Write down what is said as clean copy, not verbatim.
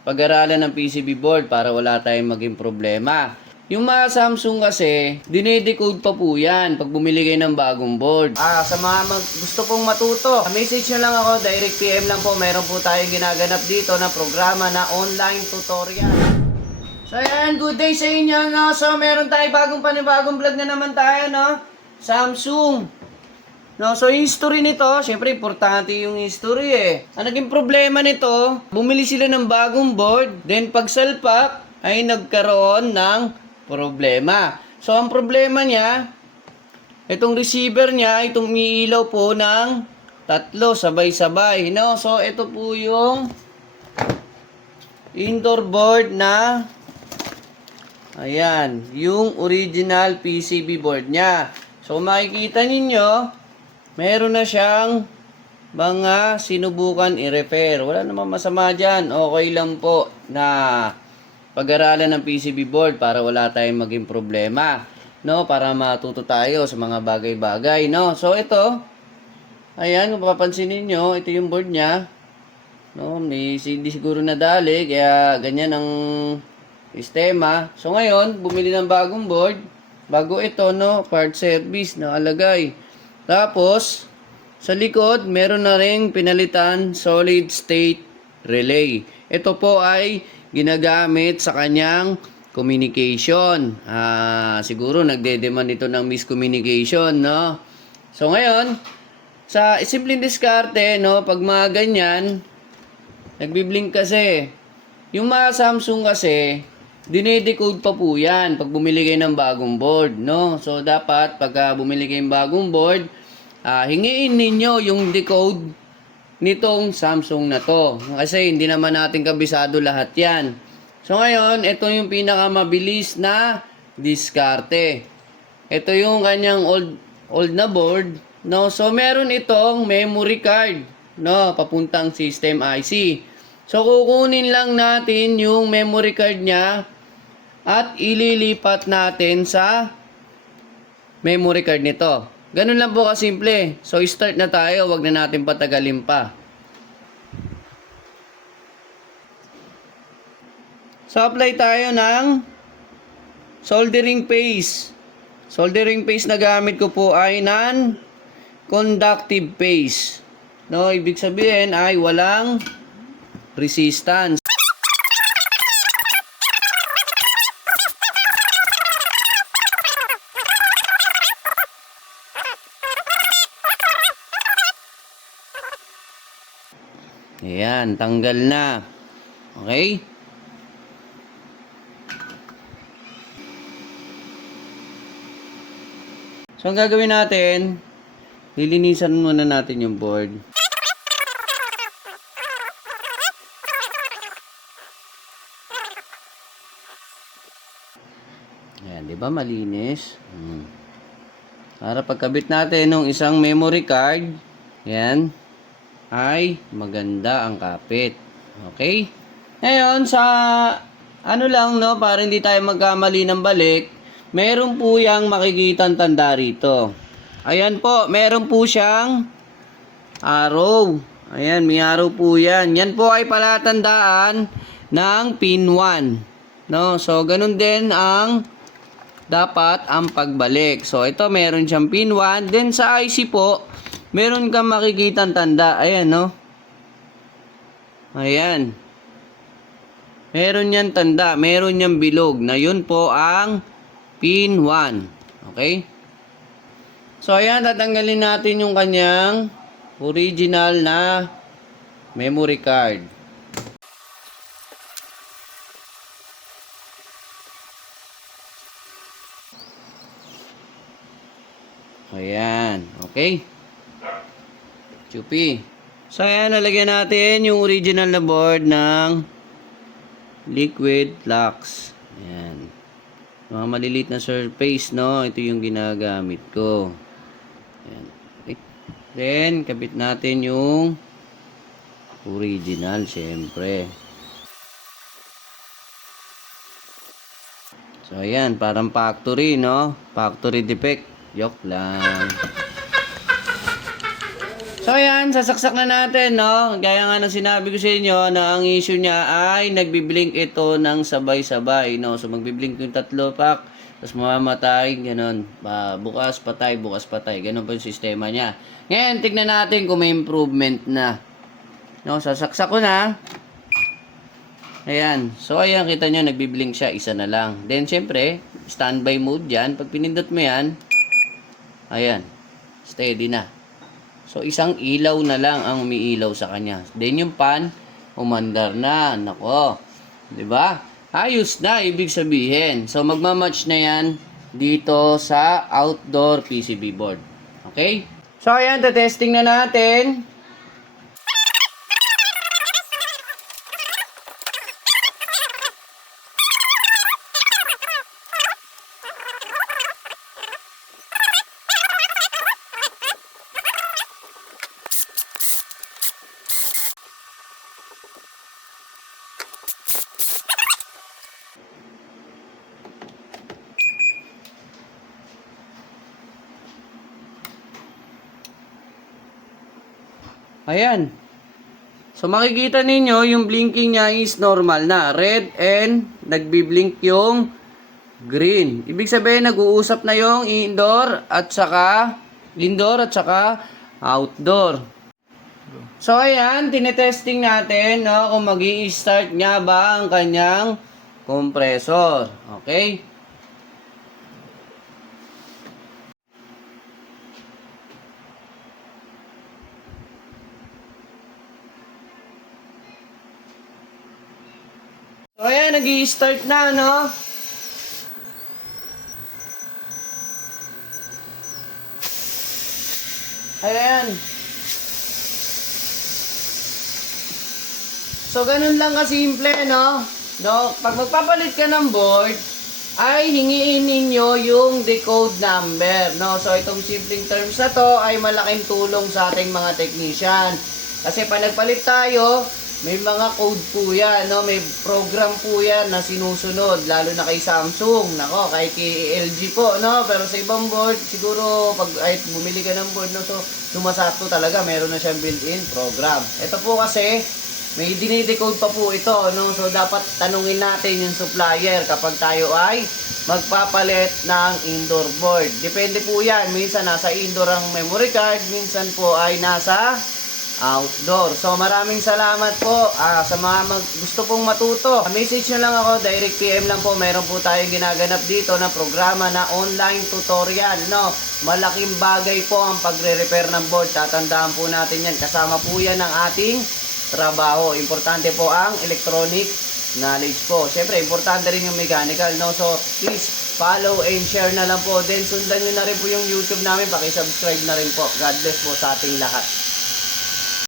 pag-aralan ng PCB board para wala tayong maging problema. Yung mga Samsung kasi, dinedecode pa po yan pag bumili kayo ng bagong board. Sa mga gusto pong matuto, message nyo lang ako, direct PM lang po. Meron po tayong ginaganap dito na programa na online tutorial. So ayan, good day sa inyo, no? So meron tayong panibagong vlog na naman tayo, no? Samsung. No, so yung history nito, syempre importante yung history eh. Ang naging problema nito, bumili sila ng bagong board, then pag salpak ay nagkaroon ng problema. So ang problema niya, itong receiver niya, itong umiilaw po ng tatlo sabay-sabay, no? So ito po yung indoor board na ayan, yung original PCB board niya. So makikita ninyo, meron na siyang mga sinubukan i-repair. Wala namang masama dyan. Okay lang po na pag-aralan ng PCB board para wala tayong maging problema. No? Para matuto tayo sa mga bagay-bagay. No? So ito, ayan, kung papansin ninyo, ito yung board niya. No? May hindi siguro nadali, kaya ganyan ang sistema. So ngayon, bumili ng bagong board. Bago ito, no? Part service na alagay. Tapos, sa likod, meron na ring pinalitan solid state relay. Ito po ay ginagamit sa kanyang communication. Siguro nagde-demand ito ng miscommunication, no? So ngayon, sa simpleng diskarte, no, pag mga ganyan, nagbi-blink kasi. Yung mga Samsung kasi, dinedecode pa po yan pag bumili kayo ng bagong board, no? So dapat pag bumili kayo ng bagong board, hingiin ninyo yung decode nitong Samsung na to. Kasi hindi naman natin kabisado lahat yan. So ngayon, ito yung pinakamabilis na diskarte. Ito yung kanyang old na board, no? So meron itong memory card, no, papuntang system IC. So kukunin lang natin yung memory card niya at ililipat natin sa memory card nito. Ganun lang po kasimple. So start na tayo, wag na natin patagalin pa. So apply tayo ng soldering paste. Soldering paste na gamit ko po ay non-conductive paste. No, ibig sabihin ay walang resistance. Ayan, tanggal na. Okay? So, ang gagawin natin, lilinisan muna natin yung board. Ayan, di ba malinis? Para pagkabit natin ng isang memory card, ayan, ay maganda ang kapit. Okay? Ngayon, sa ano lang, no, para hindi tayo magkamali ng balik, meron po yang makikitang tanda rito. Ayan po, meron po siyang arrow. Ayan, may arrow po yan. Yan po ay palatandaan ng pin 1. No? So, ganun din ang dapat ang pagbalik. So, ito meron siyang pin 1. Then, sa IC po, meron kang makikitang tanda. Ayan, no? Ayan. Meron yan tanda. Meron yan bilog. Na yun po ang pin 1. Okay? So, ayan. Tatanggalin natin yung kanyang original na memory card. Ayan. Okay? Chupi. So, ayan, nalagyan natin yung original na board ng liquid flux. Ayan. Mga maliliit na surface, no? Ito yung ginagamit ko. Ayan. Okay. Then, kabit natin yung original, syempre. So, ayan, parang factory, no? Factory defect. Joke lang. So, So ayan, sasaksak na natin, no? Gaya nga ng sinabi ko sa inyo na ang issue niya ay nagbiblink ito ng sabay-sabay, no? So magbiblink yung tatlo pack, tapos mamamatay, ganun. Bukas patay, ganun po yung sistema niya. Ngayon, tignan natin kung may improvement na. No, sasaksak ko na. Ayan. So ayan, kita nyo, nagbiblink siya, isa na lang. Then syempre, standby mode yan. Pag pinindot mo yan, ayan, steady na. So, isang ilaw na lang ang umiilaw sa kanya. Then, yung pan, umandar na. Nako. Diba? Ayos na, ibig sabihin. So, magmamatch na yan dito sa outdoor PCB board. Okay? So, ayan, testing na natin. Ayan. So, makikita ninyo, yung blinking niya is normal na. Red and nagbiblink yung green. Ibig sabihin, nag-uusap na yung indoor at saka outdoor. So, ayan, tinetesting natin, no, kung mag-i-start nga ba ang kanyang compressor. Okay? So, ayan, nag-i-start na, no? Ayan. So, ganun lang kasimple, no? Pag magpapalit ka ng board, ay hingiin ninyo yung decode number, no? So, itong simpleng terms na to ay malaking tulong sa ating mga technician. Kasi pag nagpalit tayo, may mga code po yan, no? May program po yan na sinusunod, lalo na kay Samsung, nako, kay LG po, no? Pero sa ibang board, siguro pag ay bumili ka ng board, no? So, sumasakto talaga, meron na siyang built-in program. Ito po kasi, may dinidecode pa po ito, no? So, dapat tanungin natin yung supplier kapag tayo ay magpapalit ng indoor board. Depende po yan. Minsan nasa indoor ang memory card, minsan po ay nasa outdoor. So, maraming salamat po sa mga gusto pong matuto. Message nyo lang ako, direct PM lang po. Meron po tayong ginaganap dito na programa na online tutorial, no? Malaking bagay po ang pagre-repair ng board. Tatandaan po natin yan. Kasama po yan ng ating trabaho. Importante po ang electronic knowledge po. Siyempre, importante rin yung mechanical, no? So, please, follow and share na lang po. Then, sundan nyo na rin po yung YouTube namin. Paki-subscribe na rin po. God bless po sa ating lahat.